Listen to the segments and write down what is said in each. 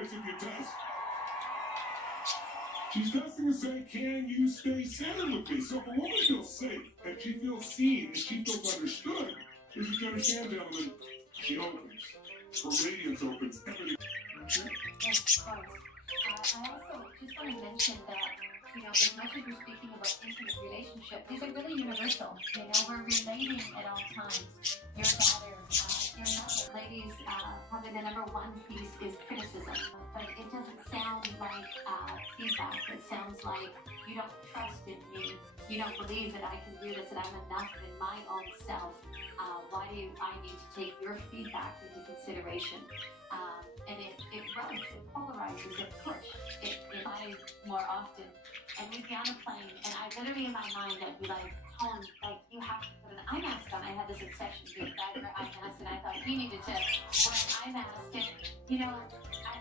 choice if you test. She's testing to say, can you stay centered with me? So if a woman feels safe, and she feels seen, and she feels understood, you should understand, gentlemen, she opens. Her radiance opens. Everything. Yes, of course. I also just want to mention that, as much as we're speaking about intimate relationship, these are really universal. We're relating at all times. Your daughter, your mother. Ladies, probably the number one piece is criticism. But it doesn't sound like feedback. It sounds like you don't trust in me. You don't believe that I can do this, that I'm enough in my own self. Why do I need to take your feedback into consideration? And it rubs, it polarizes, it pushes. If I more often, and we'd be on a plane, and I literally in my mind, I'd be like, Helen, you have to put an eye mask on. I had this obsession with that eye mask, and I thought he needed to wear an eye mask. And,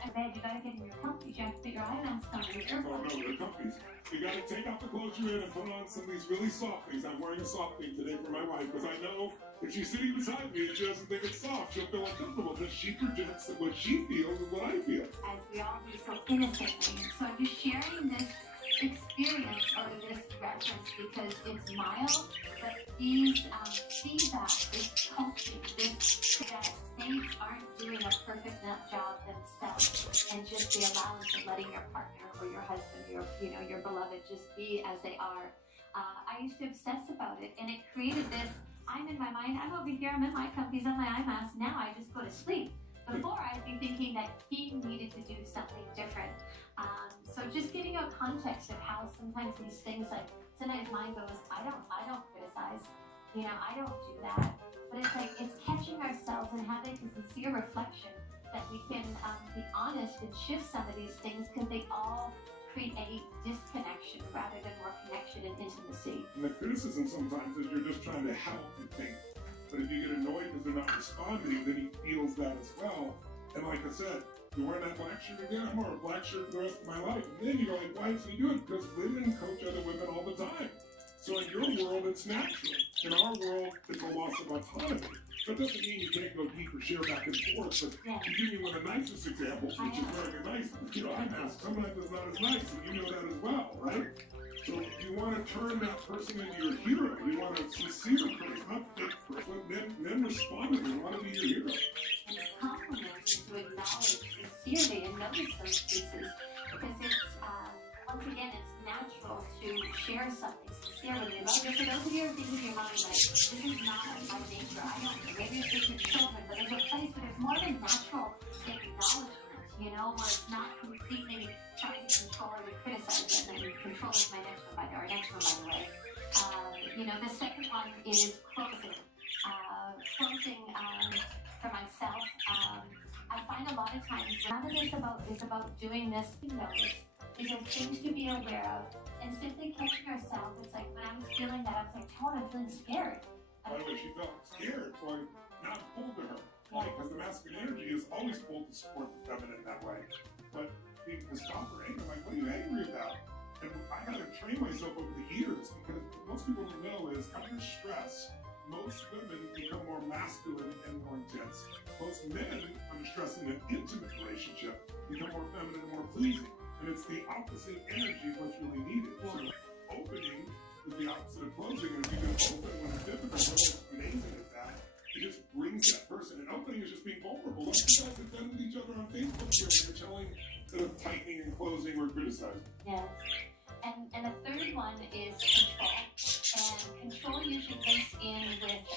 I said, you gotta get in your comfies. You have to put your eye mask on. Oh, no, they're comfies. You gotta take off the clothes you're in and put on some of these really soft things. I'm wearing a soft thing today for my wife because I know if she's sitting beside me and she doesn't think it's soft, she'll feel uncomfortable because she projects what she feels is what I feel. As we all do so innocently. So I'm just sharing this experience or this reference because it's mild, but these feedback, this coaching, this that they aren't doing a perfect enough job themselves, and just the allowance of letting your partner or your husband, your beloved, just be as they are. I used to obsess about it, and it created this. I'm in my mind. I'm over here. I'm in my comfies on my eye mask. Now I just go to sleep. Before I'd be thinking that he needed to do something different. So just giving you a context of how sometimes these things, like sometimes mine goes, I don't criticize, I don't do that. But it's catching ourselves and having a sincere reflection that we can be honest and shift some of these things because they all create disconnection rather than more connection and intimacy. And the criticism sometimes is you're just trying to help and think. But if you get annoyed because they're not responding, then he feels that as well. And like I said, you're wearing that black shirt again, I'm wearing a black shirt for the rest of my life. And then you go like, why does he do it? Because women coach other women all the time. So in your world, it's natural. In our world, it's a loss of autonomy. That doesn't mean you can't go deep or share back and forth, but you give me one of the nicest examples, which is very nice. I ask, sometimes it's not as nice, and you know that as well, right? So you want to turn that person into your hero. You want a sincere person, not fake person. Then respond to them. You want to be your hero. And compliment to acknowledge sincerely and notice those pieces. Because it's, once again, it's natural to share something sincerely. But for those of you who are thinking in your mind, like, this is not my nature. I don't know. Maybe it's just your children, but there's a place, but it's more than natural acknowledgement, where it's not completely trying to control or to criticize it. And control is my next one, our next one, by the way. The second one is closing. Closing for myself. I find a lot of times none of this is about doing this to notice. These are things to be aware of, and simply catching ourselves. It's like when I was feeling that, I was like, Tone, I'm feeling scared. By the way, she felt scared, so I not pulled to her. Because the masculine energy is always pulled to support the feminine that way. But being to stop her anger, like, what are you angry about? And I had to train myself over the years, because most people don't know is under stress, most women become more masculine and more intense. Most men, under stress in an intimate relationship, become more feminine and more pleasing. And it's the opposite energy of what's really needed. So opening is the opposite of closing. And if you can open when it's difficult, it's amazing at that. It just brings that person. And opening is just being vulnerable. Like you guys have done with each other on Facebook here. You're telling instead of tightening and closing or criticizing. Yes. And the third one is control. And control usually links in with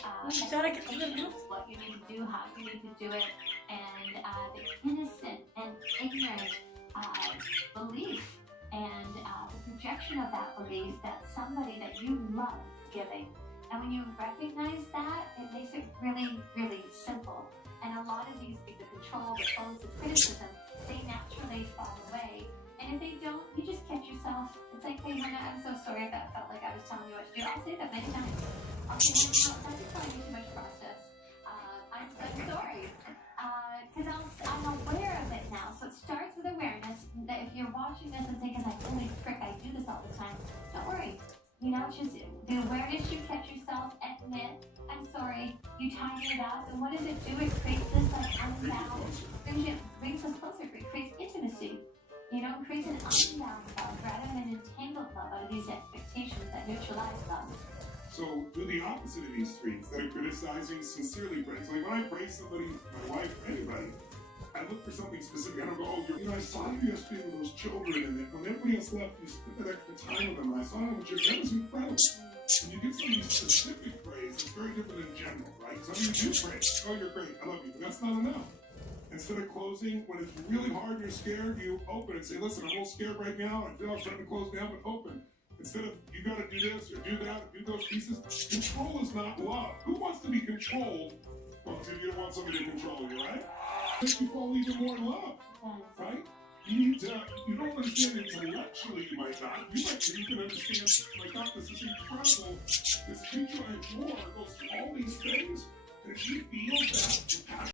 what you need to do, how you need to do it, and the innocent and ignorant belief and the projection of that belief that somebody that you love is giving. And when you recognize that, it makes it really, really simple. And a lot of these, the control, the close, the criticism, they naturally fall away. And if they don't, you just catch yourself. It's like, hey, Hannah, I'm so sorry if that felt like I was telling you what to do. I'll say that many times. I'll say, no, that's just telling you too much process. I'm sorry. Because I'm aware of it now. So it starts with awareness. That if you're watching this and thinking like, holy frick, I do this all the time, don't worry. It's just the awareness you catch yourself, admit, I'm sorry, you tighten it up, and what does it do? It creates this like unbound, brings us closer, it creates intimacy. socialize them. So do the opposite of these three. Instead of criticizing, sincerely praise. Like when I praise somebody, my wife, anybody, I look for something specific. I don't go, oh, I saw you yesterday with those children, and when everybody else left, you spent that extra time with them, and I saw them with your that was incredible. When you give somebody specific praise, it's very different than general, right? Some of you do praise. Oh, you're great. I love you. But that's not enough. Instead of closing, when it's really hard, you're scared, you open and say, listen, I'm a little scared right now. I feel I'm trying to close down, but open. Instead of, you got to do this or do that, or do those pieces. Control is not love. Who wants to be controlled? Well, you don't want somebody to control you, right? You fall even more in love, right? You need to, you don't understand intellectually, you might not. You can understand, like, God, this is incredible. This creature I adore goes through all these things, and if she feels that,